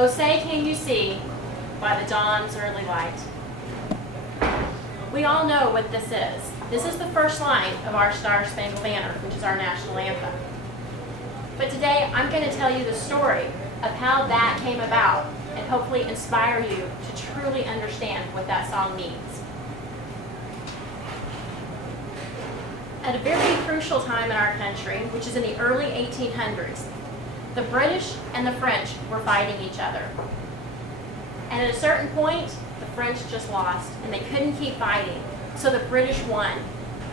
Oh, say can you see by the dawn's early light. We all know what this is. This is the first line of our Star-Spangled Banner, which is our national anthem. But today I'm going to tell you the story of how that came about and hopefully inspire you to truly understand what that song means. At a very crucial time in our country, which is in the early 1800s, the British and the French were fighting each other. And at a certain point, the French just lost, and they couldn't keep fighting, so the British won.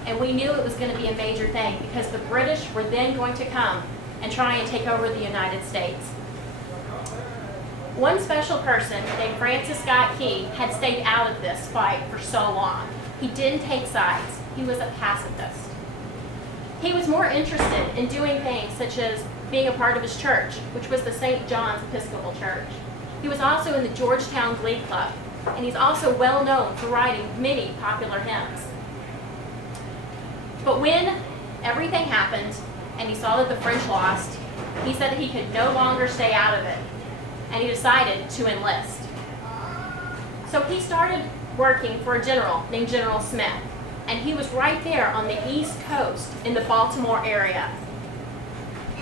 And we knew it was going to be a major thing because the British were then going to come and try and take over the United States. One special person named Francis Scott Key had stayed out of this fight for so long. He didn't take sides. He was a pacifist. He was more interested in doing things such as being a part of his church, which was the St. John's Episcopal Church. He was also in the Georgetown Glee Club, and he's also well known for writing many popular hymns. But when everything happened and he saw that the French lost, he said that he could no longer stay out of it, and he decided to enlist. So he started working for a general named General Smith, and he was right there on the East Coast in the Baltimore area.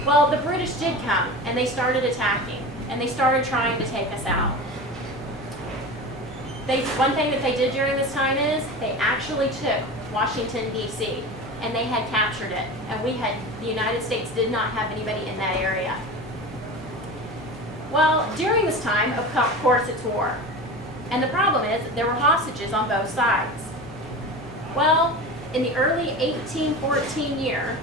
Well, the British did come, and they started attacking, and they started trying to take us out. One thing that they did during this time is they actually took Washington, D.C., and they had captured it, and the United States did not have anybody in that area. Well, during this time, of course, it's war. And the problem is that there were hostages on both sides. Well, in the early 1814 year,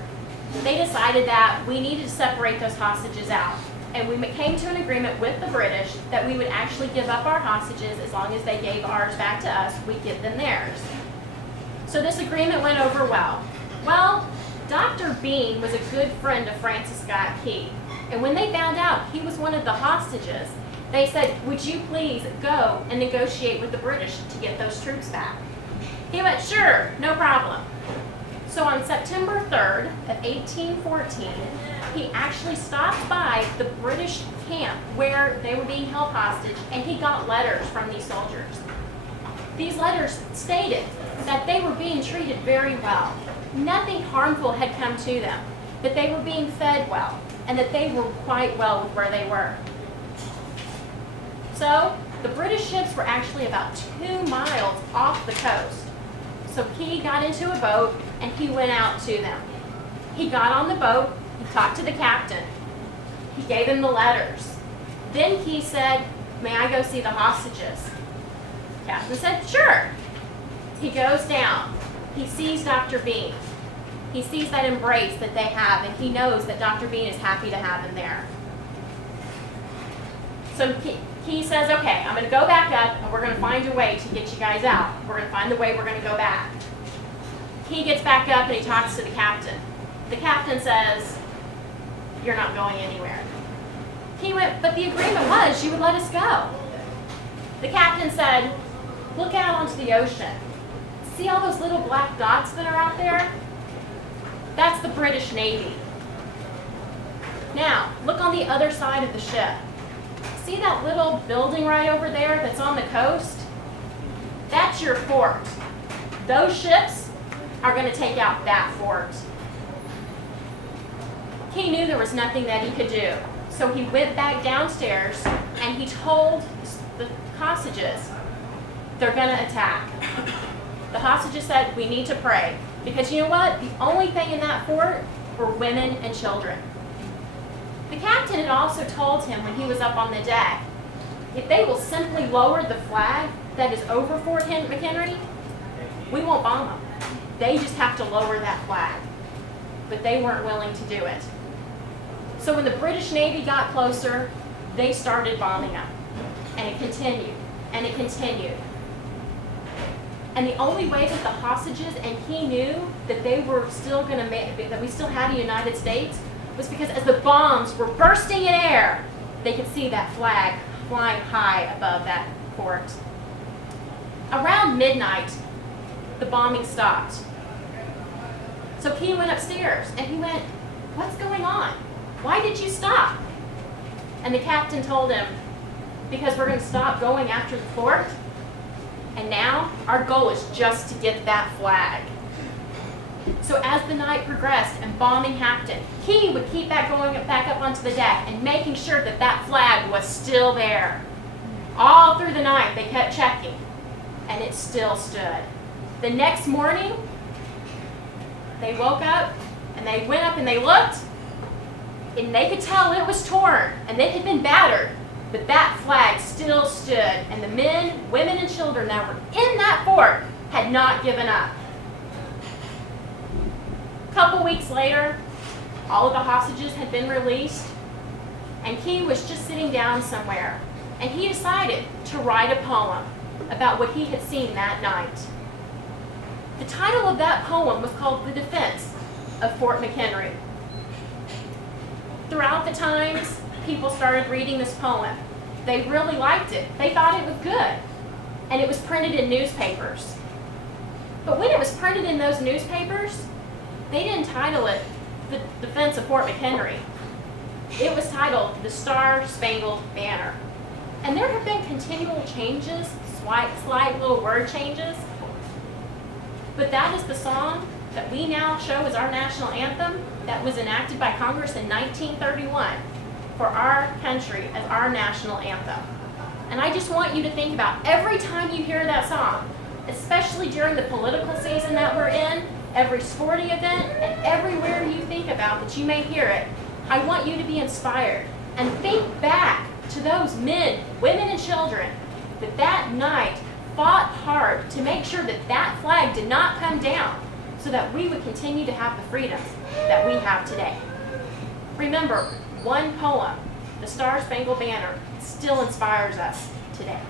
they decided that we needed to separate those hostages out. And we came to an agreement with the British that we would actually give up our hostages as long as they gave ours back to us, we'd give them theirs. So this agreement went over well. Well, Dr. Bean was a good friend of Francis Scott Key. And when they found out he was one of the hostages, they said, would you please go and negotiate with the British to get those troops back? He went, sure, no problem. So on September 3rd of 1814, he actually stopped by the British camp where they were being held hostage, and he got letters from these soldiers. These letters stated that they were being treated very well. Nothing harmful had come to them, that they were being fed well, and that they were quite well with where they were. So the British ships were actually about 2 miles off the coast. So Key got into a boat and he went out to them. He got on the boat, he talked to the captain, he gave him the letters. Then Key said, may I go see the hostages? The captain said, sure. He goes down, he sees Dr. Bean. He sees that embrace that they have, and he knows that Dr. Bean is happy to have him there. So Key says, okay, I'm going to go back up, and we're going to find a way to get you guys out. We're going to find the way we're going to go back. He gets back up, and he talks to the captain. The captain says, you're not going anywhere. He went, but the agreement was you would let us go. The captain said, look out onto the ocean. See all those little black dots that are out there? That's the British Navy. Now, look on the other side of the ship. See that little building right over there that's on the coast? That's your fort. Those ships are going to take out that fort. He knew there was nothing that he could do. So he went back downstairs and he told the hostages, they're going to attack. The hostages said, we need to pray. Because you know what? The only thing in that fort were women and children. The captain had also told him when he was up on the deck, if they will simply lower the flag that is over Fort McHenry, we won't bomb them. They just have to lower that flag. But they weren't willing to do it. So when the British Navy got closer, they started bombing them. And it continued, and it continued. And the only way that the hostages and he knew that they were still going to that we still had a United States was because as the bombs were bursting in air, they could see that flag flying high above that fort. Around midnight, the bombing stopped. So Key went upstairs and he went, what's going on? Why did you stop? And the captain told him, because we're going to stop going after the fort. And now our goal is just to get that flag. So as the night progressed and bombing happened, Key would keep going back up onto the deck and making sure that that flag was still there. All through the night they kept checking, and it still stood. The next morning, they woke up and they went up and they looked, and they could tell it was torn and it had been battered, but that flag still stood, and the men, women, and children that were in that fort had not given up. A couple weeks later, all of the hostages had been released, and Key was just sitting down somewhere, and he decided to write a poem about what he had seen that night. The title of that poem was called The Defense of Fort McHenry. Throughout the times, people started reading this poem. They really liked it. They thought it was good. And it was printed in newspapers. But when it was printed in those newspapers, they didn't title it The Defense of Fort McHenry. It was titled The Star-Spangled Banner. And there have been continual changes, slight little word changes. But that is the song that we now show as our national anthem that was enacted by Congress in 1931 for our country as our national anthem. And I just want you to think about every time you hear that song, especially during the political season that we're in, every sporting event, and everywhere you think about that you may hear it, I want you to be inspired and think back to those men, women, and children that night fought hard to make sure that that flag did not come down so that we would continue to have the freedoms that we have today. Remember, one poem, The Star-Spangled Banner, still inspires us today.